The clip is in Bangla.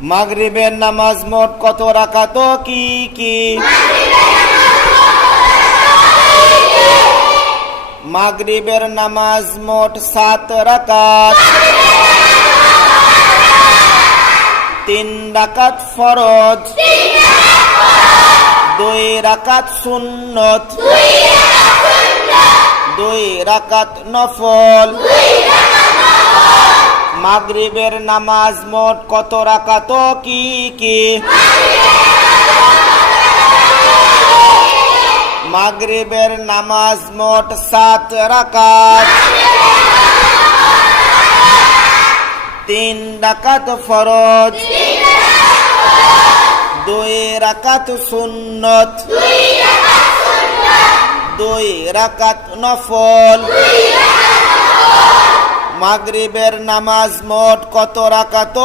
মাগরিবের নামাজ মোট কত রাকাত কি কি? মাগরিবের নামাজ মোট 7 রাকাত। 3 রাকাত ফরজ, 2 রাকাত সুন্নত, 2 রাকাত নফল। মাগরিবের নামাজ মোট কত রাকাত কি কি? মাগরিবের নামাজ মোট 7 রাকাত। 3 রাকাত ফরজ, 2 রাকাত সুন্নত, 2 রাকাত নফল। মাগরিবের নামাজ মোট কত রাকাত?